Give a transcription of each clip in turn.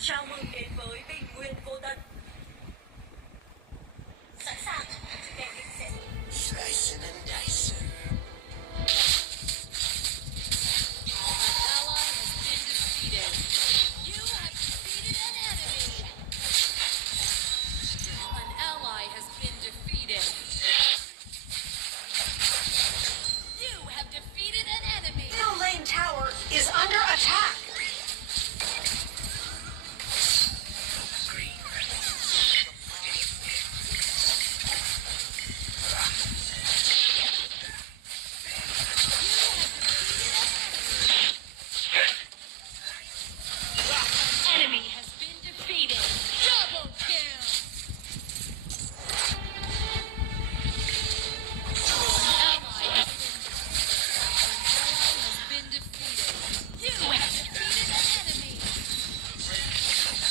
Chào mừng đến với bình nguyên vô tận. Sẵn sàng, kẻ địch sẽ Slicing and dicing. An ally has been defeated. You have defeated an enemy. An ally has been defeated. You have defeated an enemy. Middle lane tower is under attack. Enemy has been defeated. Double kill. Ally has been defeated. You have defeated an enemy.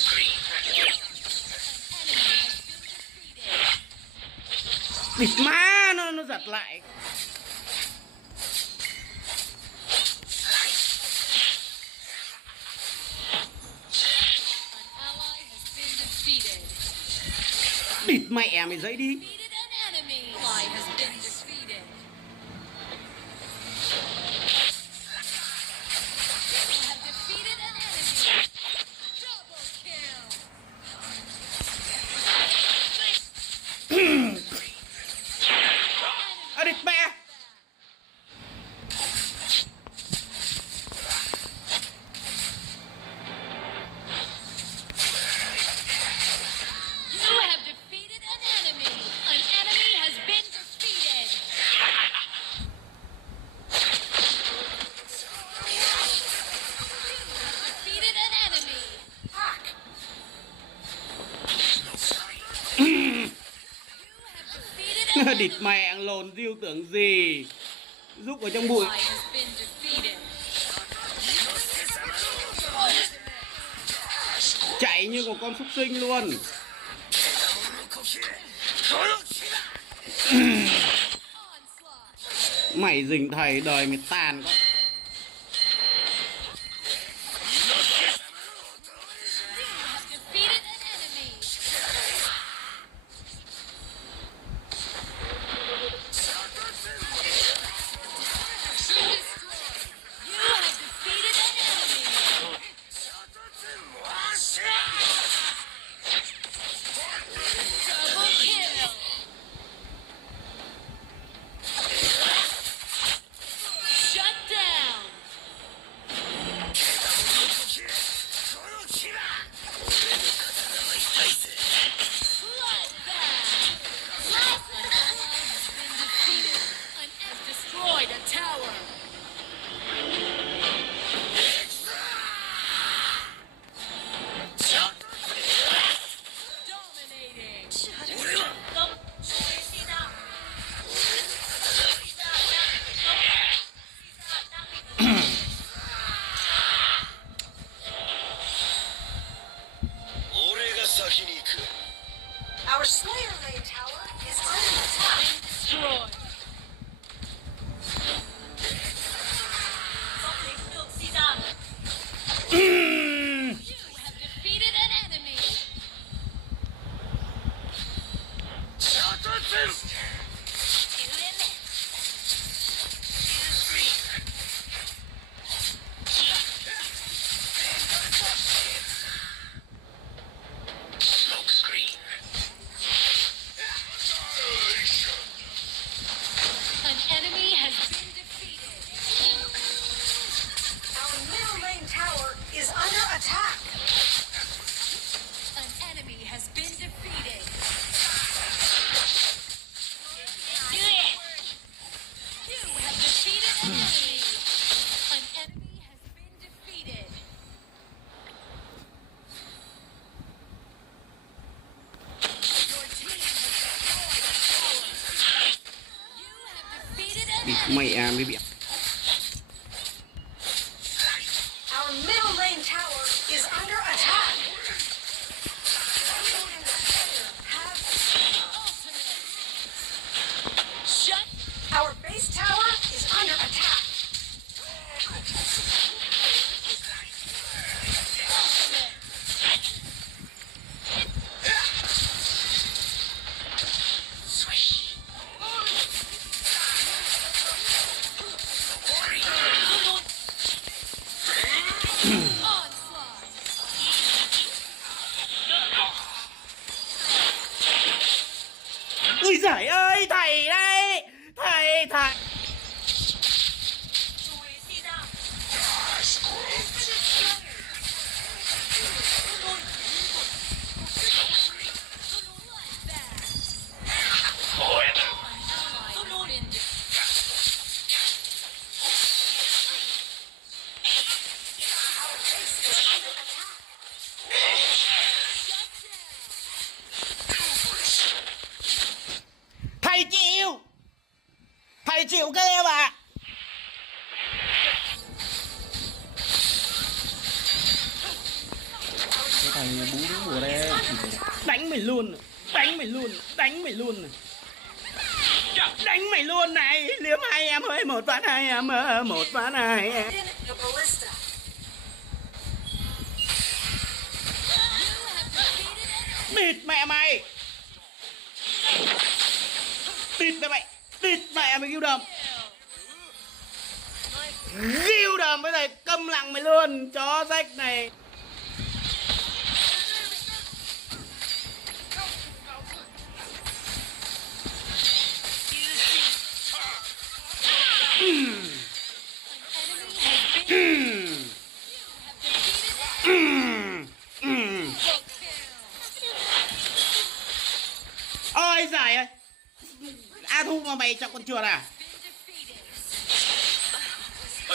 An enemy has been defeated. Địt má nó giật lại. An ally has been defeated. Địt mẹ mày dậy đi. Defeated an enemy. Ally has been defeated. You have defeated an enemy. Double kill. À địt mẹ. You have defeated an enemy. An enemy has been defeated. You have defeated an enemy. You have defeated an Địt enemy. mẹ lồn diêu tưởng gì. Rúc ở trong bụi. Ally has been defeated. Chạy như một con súc sinh luôn. Onslaught. Mày rình thầy đời mày tàn quá. You have defeated an enemy. Destroyed. You have defeated an enemy. Double kill. Shut down. Bloodbath. An ally has been defeated. An has destroyed a tower. Dominating. Our Slayer lane tower is under attack. Destroyed. You have defeated an enemy. An enemy has been defeated. Our middle lane tower is under attack. An enemy has been defeated. You have defeated an enemy. An enemy has been defeated. Your team has destroyed a tower. You have defeated an Địt enemy. mẹ mới bị. Our middle lane tower is under attack. Ultimate. Shut. Our base tower is under attack. Ultimate. Thầy chịu. Thầy chịu các em ạ. Cái thằng bú đúng mùa đây. Đánh mày luôn. Đánh mày luôn. Đánh mày luôn. Đánh mày luôn này. Liếm hai em ơi. Một phát hai em. Một phát hai em. In the ballista. Địt mẹ mày. Địt mẹ mày. Địt mẹ mày ghiêu đầm. Ghiêu đầm với thầy câm lặng mày luôn. Chó rách này. Ôi giời ơi. A Thu mà mày chọc con chuột à?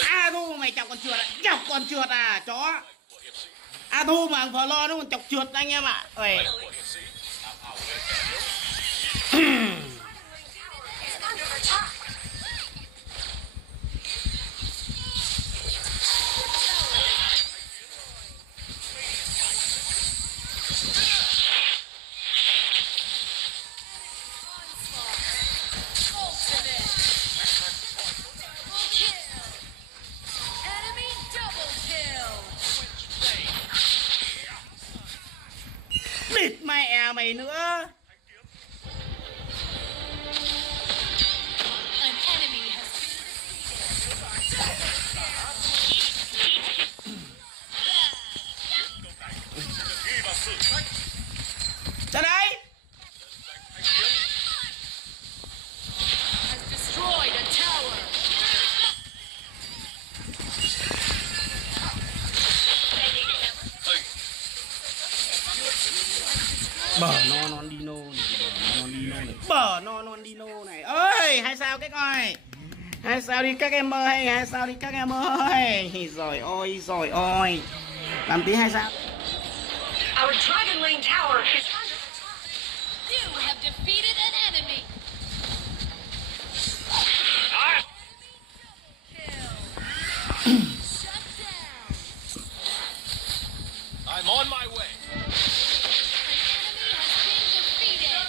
A Thu mà mày chọc con chuột à? Chọc con chuột à chó. A Thu mà phở lo nó còn chọc chuột anh em ạ. Ôi. Is under attack. Enemy double kill. Địt mẹ mày nữa. An enemy has Ra đây. destroyed a tower. Bở no non dino này. Bở no non dino này. Ơi, hai sao cái coi. Hai sao đi các em ơi, hai sao đi các em ơi. Rồi ôi, rồi ôi. Làm tí hai sao. Our Dragon Lane tower is under attack. You have defeated an enemy. Kill. Shut down. I'm on my way. An enemy has been defeated.